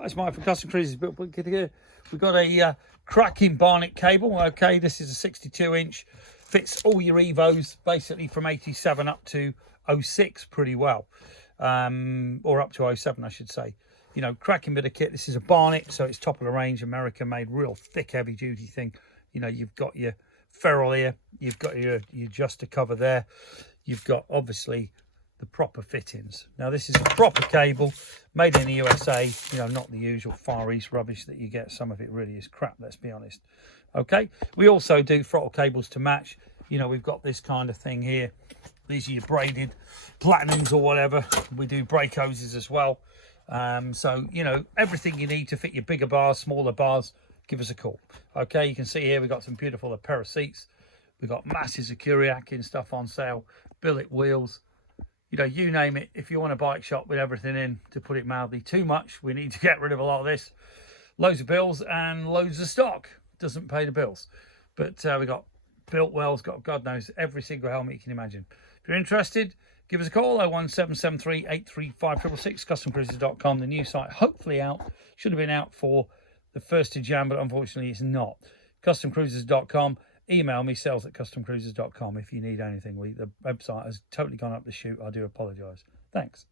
It's Mike from Custom Cruisers, but we've got a cracking Barnet cable. Okay, this is a 62-inch, fits all your Evos, basically from 87 up to 06 pretty well, or up to 07, I should say. You know, cracking bit of kit. This is a Barnet, so it's top of the range, American made, real thick, heavy duty thing. You know, you've got your ferrule here, you've got your adjuster cover there, you've got obviously the proper fittings. Now this is a proper cable made in the USA, you know, not the usual Far East rubbish that you get. Some of it really is crap, let's be honest. Okay, we also do throttle cables to match. You know, we've got this kind of thing here. These are your braided platinums or whatever. We do brake hoses as well. So, you know, everything you need to fit your bigger bars, smaller bars, give us a call. Okay, you can see here we've got some beautiful pair of seats. We've got masses of Curiac and stuff on sale, billet wheels. You know, you name it. If you want a bike shop with everything in, to put it mildly, too much, we need to get rid of a lot of this. Loads of bills and loads of stock. Doesn't pay the bills. But we got built wells, got God knows every single helmet you can imagine. If you're interested, give us a call, 01773 835 666, customcruisers.com. The new site hopefully out. Should have been out for the 1st of Jan, but unfortunately it's not. Customcruisers.com. Email me, sales@customcruisers.com, if you need anything. The website has totally gone up the chute. I do apologise. Thanks.